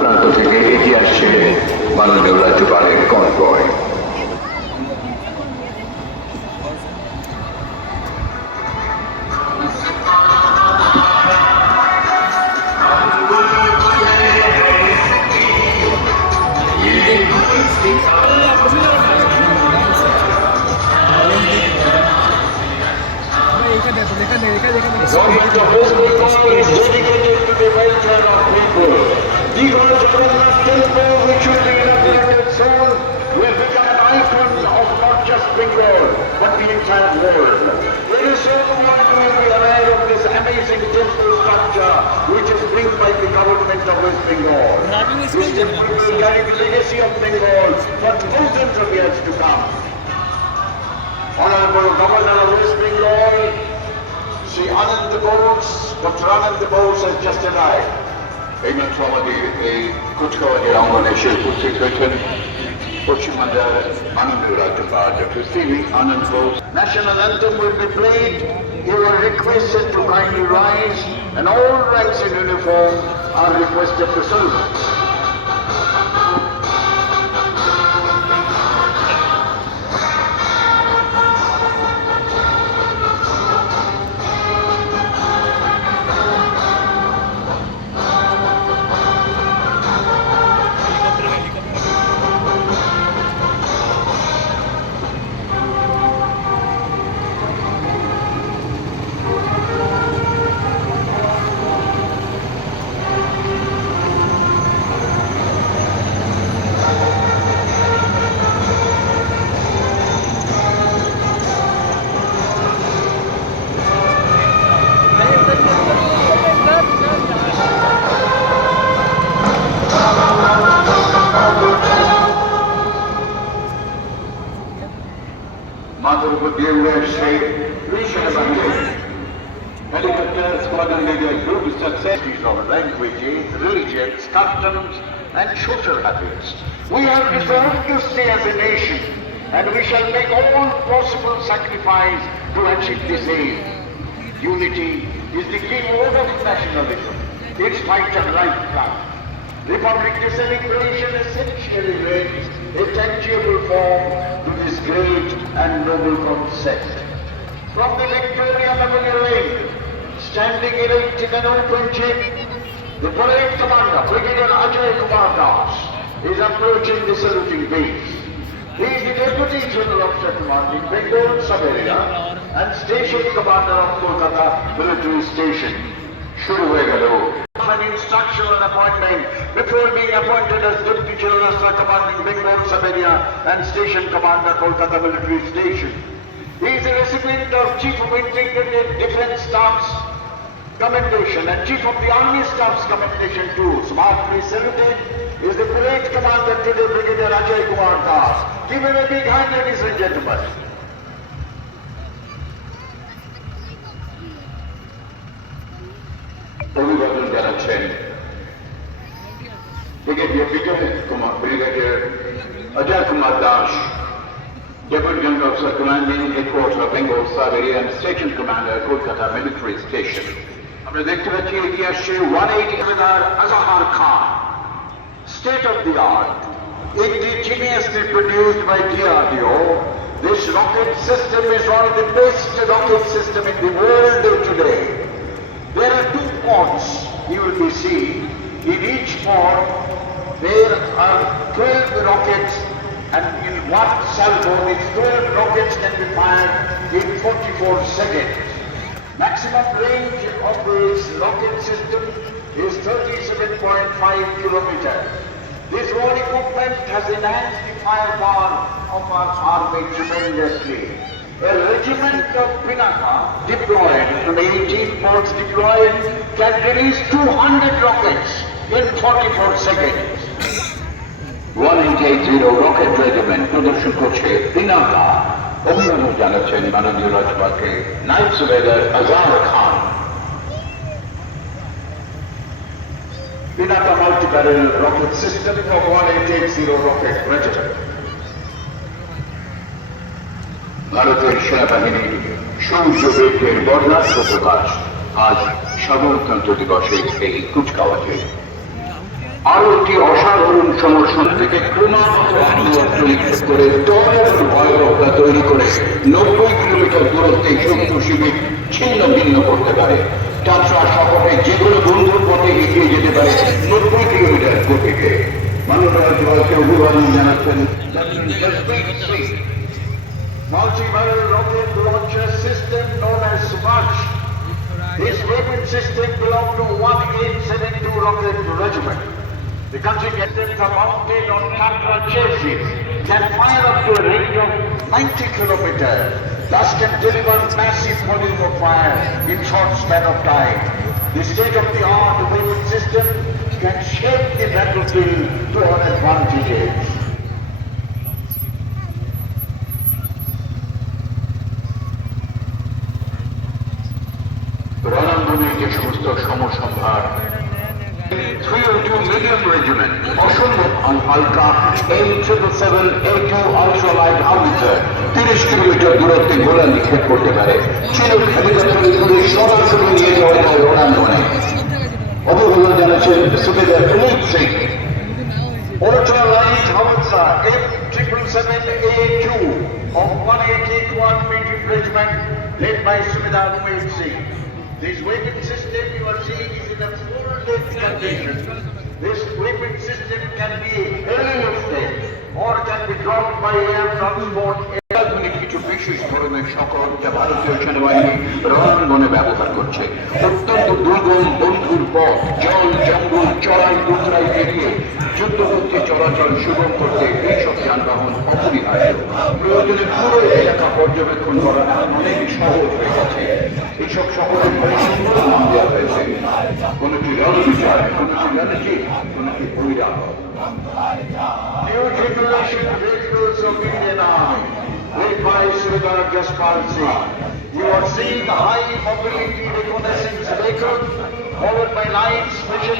প্রান্ত থেকে এগিয়ে আসছে মাননীয় রাজ্যপালের convoy. Bengal, but the entire world. Very soon you will be aware of this amazing temple structure which is built by the government of West Bengal. This temple will carry the legacy of Bengal for thousands of years to come. Honorable Governor of West Bengal, Sri Anand Bose, Dr. Anand Bose has just arrived. এইমাত্র আমাদের এই কুচকাওয়াজের অঙ্গনে এসে উপস্থিত হয়েছেন পশ্চিমবঙ্গের মাননীয় রাজ্যপাল doctor C V Ananda Bose. National anthem will be played. You are requested to kindly rise, and all ranks in uniform are requested to salute. মাথার উপর দিয়ে উড়ে আসছে সেনাবাহিনী helicopter squadron leader group successes of languages, religions, customs and social habits. We have resolved to stay as a nation, and we shall make all possible sacrifice to achieve this aim. Unity is the key word of nationalism. Its fight and lifetime. Republic Day celebration essentially lends a tangible form to this great and noble concept. From the Victoria Memorial Lane, standing erect in an open jeep, the parade commander, Brigadier Ajay Kumar Das, is approaching the saluting base. He is the Deputy General Officer Commanding Bengal Sub-Area and Station Commander of Kolkata Military Station. শুরু হয়ে গেল An instructional appointment before being appointed as Deputy General Officer Commanding Bengal Sub-Area and Station Commander Kolkata Military Station. He is a recipient of Chief of Integrated Defence Staff's Commendation and Chief of the Army Staff's Commendation too. Smartly saluted is the parade commander today, Brigadier Ajay Kumar Das. Give him a big hand, ladies and gentlemen. অভিবাদন জানাচ্ছেন brigadier Ajay Kumar Das, Deputy General Officer Commanding Headquarters of Bengal Sub-Area and Station Commander, Kolkata Military Station. আমরা দেখতে পাচ্ছি এগিয়ে আসছে 180 Azahar Khan, State of the art, indigenously produced by DRDO. This rocket system is one of the best rocket system in the world today. There are two pods you will be seeing. In each pod there are 12 rockets, and in one salvo these 12 rockets can be fired in 44 seconds. Maximum range of this rocket system is 37.5 kilometers. This war equipment has enhanced the firepower of our army tremendously. A regiment of Pinaka deployed, and 18 pods deployed, can release 200 rockets in 44 seconds. 1880 rocket regiment প্রদর্শন করছে পিনাকা। অভিনন্দন জানাচ্ছেন মাননীয় রাজ্যপালকে night subedar Azhar Khan. Pinaka multi-barrel rocket system of 1880 rocket regiment. ভারতের সেনাবাহিনীর সৌর্য বীর্যের বর্ণাঢ্য প্রকাশ আজ সাধারণতন্ত্র দিবসে এই কুচকাওয়াজে। আরো একটি অসাধারণ সমর্থন থেকে ক্রমাগত অস্ত্র নিক্ষেপ করে টর্নেডোর ভয়াবহতা তৈরি করে 90 কিলোমিটার দূরত্বে শত্রু শিবির ছিন্ন ভিন্ন করতে পারে। টাটরা শপথে যে কোনো বন্ধুর পথে এগিয়ে যেতে পারে 90 কিলোমিটার গতিতে। মাননীয় সভাকে অভিবাদন জানাচ্ছেন multi-barrel rocket launcher system known as Smash. This weapon system belongs to 1872 Rocket Regiment. The country systems are mounted on Tatra chassis, can fire up to a range of 90 kilometers, thus can deliver massive volume of fire in short span of time. The state-of-the-art weapon system can shape the battlefield to our advantages. রণাঙ্গনের যে সমস্ত সমসম্ভার 302 million regiment অসম্ভব হালকা M777A2 আলট্রালাইট howitzer 30 kilometre দূরত্বে গোলা নিক্ষেপ করতে পারে। চিনুক হেলিকপ্টারে করে সরাসরি নিয়ে যাওয়া যায় রণাঙ্গনে। অভিবাদন জানাচ্ছেন সুবেদার Punit Singh. Ultralight howitzer M777A2 of 181 Medium Regiment led by Subedar Puneet Singh. This weapon system you are seeing is in a full-length condition. This weapon system can be heli lifted or can be dropped by air transport. কিছু বিশেষ ধরনের সকল যা ভারতীয় সেনাবাহিনী রণাঙ্গনে ব্যবহার করছে। অত্যন্ত দুর্গম বন্ধুর পথ জল জঙ্গল চড়াই উতরাই এড়িয়ে যুদ্ধপথে চলাচল সুগম করতে এইসব যানবাহন অপরিহার্য। প্রয়োজনে পুরো এলাকা পর্যবেক্ষণ করা অনেক সহজ হয়ে গেছে। এইসব শহরের অনেক সুন্দর নাম দেওয়া হয়েছে। কোনটি রণবিচার, কোনটি রণজিৎ, কোনটি Bairag. New generation vehicles of Indian Army, led by Subedar Jaspal Singh. You are seeing the high mobility reconnaissance vehicle followed by light special